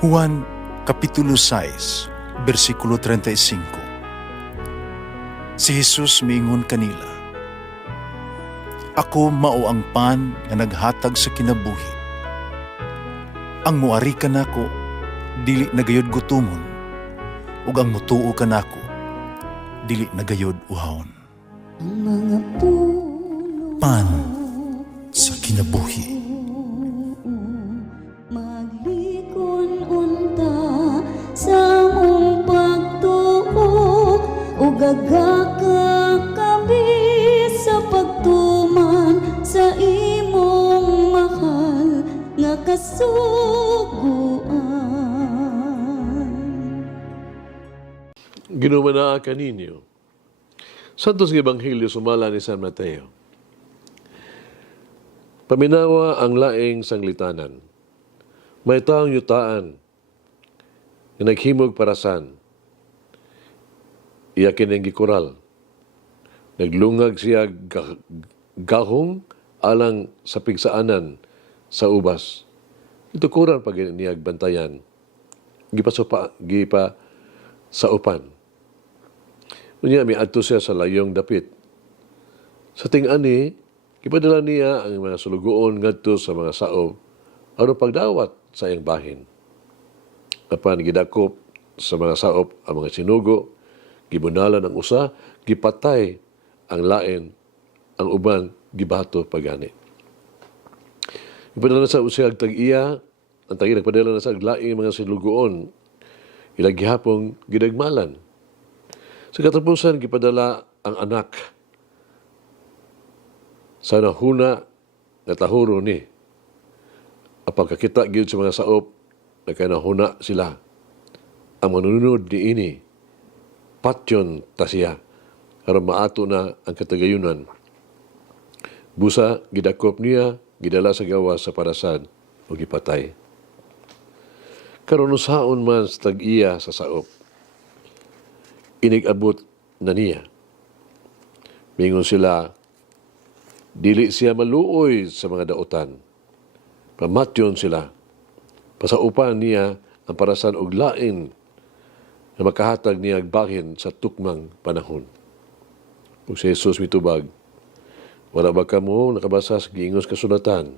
Juan Kapitulo 6, versikulo 35. Si Jesus miingon kanila, "Ako mao ang pan nga naghatag sa kinabuhi. Ang muari kanako dili nagayod gutomon, ug ang mutuo kanako dili nagayod uhawon." Ang mga puno Pan sa kinabuhi. maglikon unta sa mong pagtuo ug gagaka kami sa pagtuman sa imong mahal nga kasuguan. Ginumanaa kaninyo. Santos ng Ebanghelyo sumala ni San Mateo. Paminawa ang laing sanglitanan. May taong yutaan na naghimog parasan. Iyakin ang gikural. Naglungag siya gahong alang sa pigsaanan sa ubas. Ito kuran pag niyag bantayan. Gipa sa upan. Unya may adto siya sa layong dapit. Sa ting-ani, ipadala niya ang mga sulugoon ngadto sa mga saob aron pagdawat sa iyang bahin. Apan gidakop sa mga saop ang mga sinugo, gibunalan ang usa, gipatay ang lain, ang uban gibato pagani. Ipadala sa usa tag-iya, ang tag-iya nagpadala na sa laing mga sinugoon, ilang gihapong gidagmalan. Sa katapusan, gipadala ang anak sa nahuna nga tahuro ni. Apang kakita gyud sa mga saop, nagkanahuna sila. Ang manunod ni ini, patyon ta siya, aron maato na ang katagayunan. Busa, gidakop niya, gidala sa gawas sa parasan, o gipatay. Karon usaon man sa tag-iya sa saop, inigabot na niya. Mingon sila, dili siya maluoy sa mga daotan. Pamatyon sila. Pasaupan niya ang parasan og lain na makahatag niya bahin sa tukmang panahon. Ug si Jesus mitubag, wala ba kamo nakabasa sa giingos kasulatan?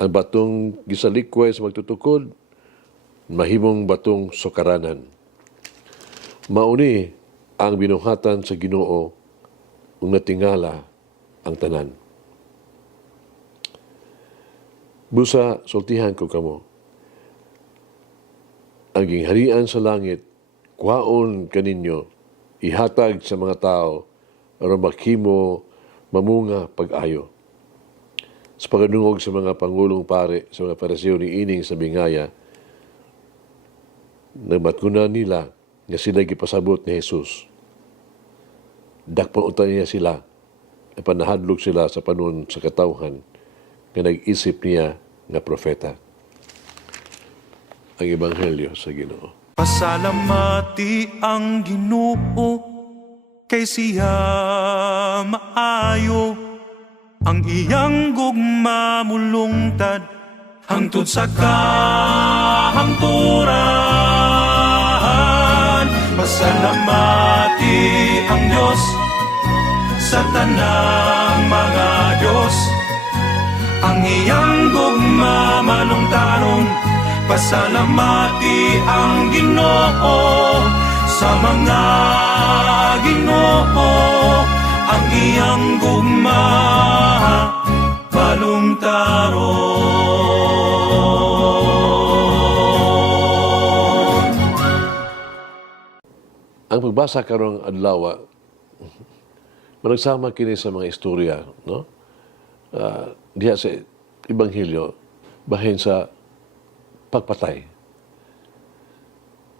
Ang batong gisalikway sa magtutukod, mahimong batong sukaranan. Mauni ang binuhatan sa Ginoo ug natingala ang tanan. Busa, sultihan ko kamo. Ang gingharian sa langit, kuhaon kaninyo, ihatag sa mga tao, aron maghimo mamunga pag-ayo. Sa pagdungog sa mga pangulong pare, sa mga pariseo ni ining sa bingaya, nagmatgunan nila nga sila gipasabot ni Jesus. Dakpan utan niya sila, panahadlok sila sa panon sa katawhan nga nag-isip niya nga propeta. Ang Ebanghelyo sa Ginoo. Pasalamati ang Ginoo kay siya maayo, ang iyang gugma mulungtad hangtod sa kahangturan. Pasalamati ang Diyos sa tanang mga Diyos, ang iyang gugma malungtaron. Pasalamati ang Ginoo sa mga Ginoo, ang iyang gugma malungtaron. Ang pagbasa karong adlaw, managsama kini sa mga istorya, no? Diha sa Ebanghelyo, bahin sa pagpatay.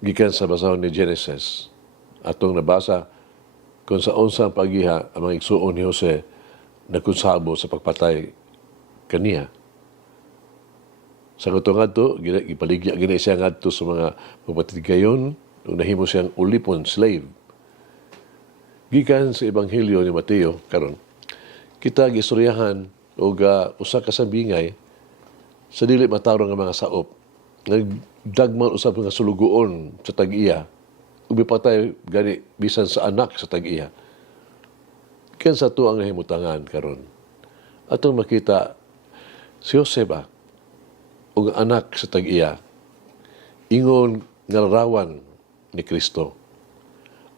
Gikan sa basahon ni Genesis, atong nabasa kung sa unsang pagiha ang mga igsuon ni Jose nagkunsabo sa pagpatay kaniya. Sa katong ipaligya gina siya ngadto sa mga pagpatigayon nung nahimo siyang ulipon, slave. Gikan sa Ebanghelyo ni Mateo karon, kita gistoryahan og usa ka sabingay sa dili matarong nga mga saop dagman usab nga sulugoon sa tag-iya, umipatay gani bisan sa anak sa tag-iya. Ken sa to ang nahimutangan karon. Atong makita si Jose ba ug anak sa tag-iya ingon nga larawan ni Kristo.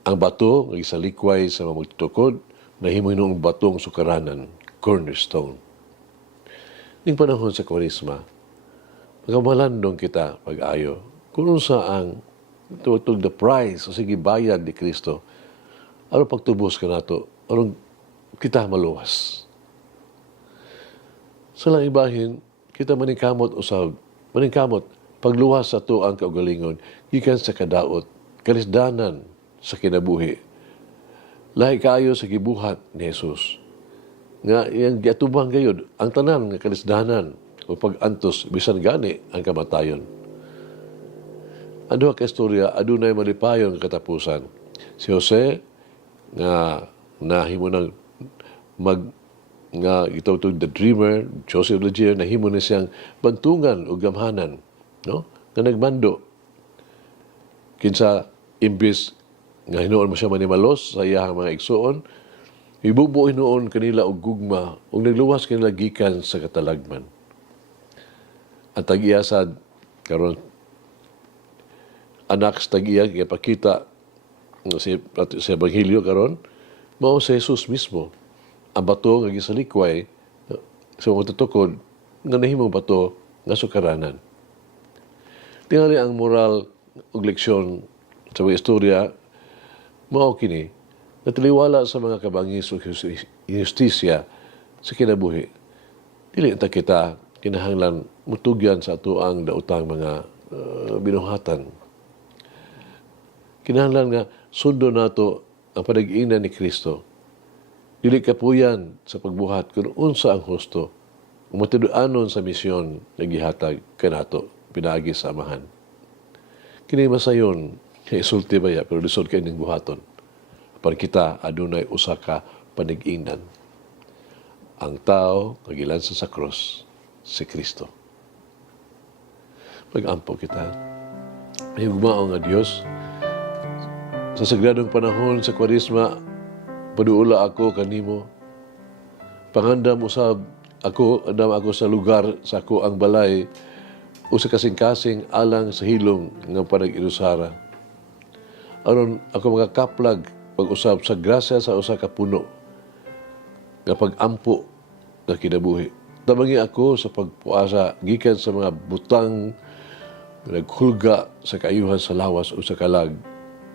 Ang bato nga gisalikway sa mga magtutukod nahimo noong batong sukaranan, cornerstone. Ning panahon sa Kwaresma, magamalandong kita pag-ayo kung unsa ang tuwag the price o sige bayad ni Kristo. Aron pagtubos ka nato, aron kita maluwas. Sa lang ibahin, kita maningkamot usab, maningkamot pagluwas sa to ang kaugalingon gikan sa kadaot, kalisdanan sa kinabuhi. Lahi kaayo sa gibuhat ni Jesus. Nga iyang giatubang gayud ang tanan nga kalisdanan o pag-antos bisan gani ang kamatayon. Ang duha ka istorya adunay malipayon nga katapusan. Si Jose nga nahimo ng nga gitawag the dreamer, Joseph the Jeer, nahimo na siyang bantungan o gamhanan, no? Nga nagmando. Kinsa imbis nga hinuon mo siya manimalos sa iyahang mga igsuon, ibubuo hinuon kanila og gugma ug nagluwas kanila gikan sa katalagman. Ang tag-iya sad karon anak sa tag-iya gipakita sa ebanghelyo karon mao si Jesus mismo. Ang bato nga gisalikway sa mga tutukod nga nahimong bato nga sukaranan. Tingali ang moral ug leksyon sa mga istorya mao kini nataliwala sa mga kabangis ug justisya sa kinabuhi. Dili ta kita kinahanglan mutugyan sa ato ang daotang mga binuhatan. Kinahanglan nga sundo nato ang panag-iina ni Kristo. Dili kapuyan sa pagbuhat kung unsa ang husto o matiduanon sa misyon na gihatag kanato pinaagi sa amahan. Kini masayon kay isulti baya pero lisod kay ning buhaton. Para kita adunay usa ka panag-ingnan. Ang tao nga gilansa sa krus si Kristo. Pag-ampo kita. Ay gumao nga Dios sa sagradong panahon sa Kwaresma paduula ako kanimo. Pangandam usab ako, andam ako sa lugar sa ako ang balay o sa kasing-kasing alang sa hilong ng panag-inusara. Aron ako makakaplag pag-usab sa grasya sa usa ka puno nga pag-ampo nga kinabuhi. Tabangi ako sa pagpuasa gikan sa mga butang naghulga sa kaayuhan sa lawas o sa kalag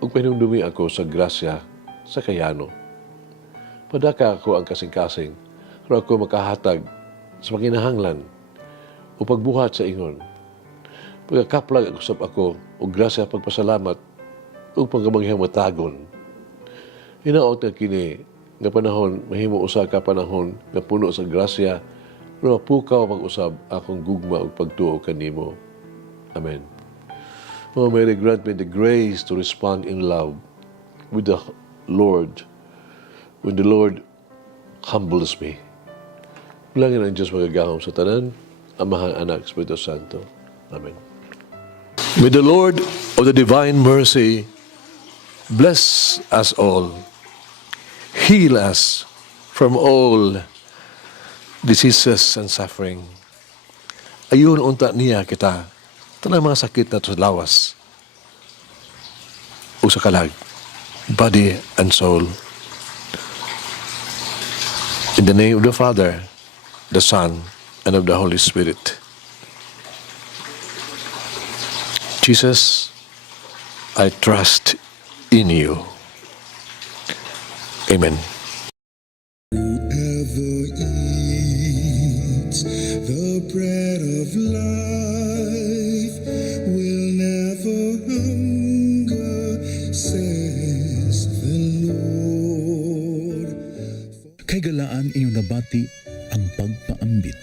ug pinumdumi ako sa grasya sa kayano. Padaka ako ang kasing-kasing, pero ako makahatag sa makinahanglan o pagbuhat sa ingon. Pagkakaplag ako o grasya pagpasalamat o pagkamanghang matagon. Hinaot nga kini nga panahon, mahimo usa ka panahon nga puno sa grasya, pero mapukaw pag-usab akong gugma o pagtuo kanimo. Amen. Oh, may grant me the grace to respond in love with the Lord when the Lord humbles me. Bilangin ang Diyos magagahom sa tanan, Amahan, Anak, Espiritu Santo. Amen. May the Lord of the divine mercy bless us all, heal us from all diseases and suffering. Ayun unta niya kita, tanang mga sakit na sa lawas o sa kalag, body and soul. In the name of the Father, the Son, and of the Holy Spirit. Jesus, I trust in you. Amen. Whoever eats the bread of life will never hunger, says the Lord. Kay galaan inyong nabati ang pagpaambit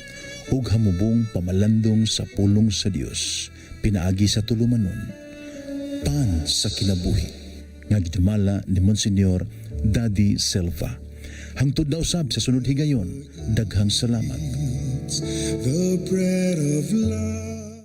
ug hamubong pamalandong sa pulong sa Dios pinaagi sa tulumanon pan sa kinabuhi nga gidumala ni Monsignor Daddy Silva. Hangtod na usab sa sunod higayon, daghang salamat. The bread of life.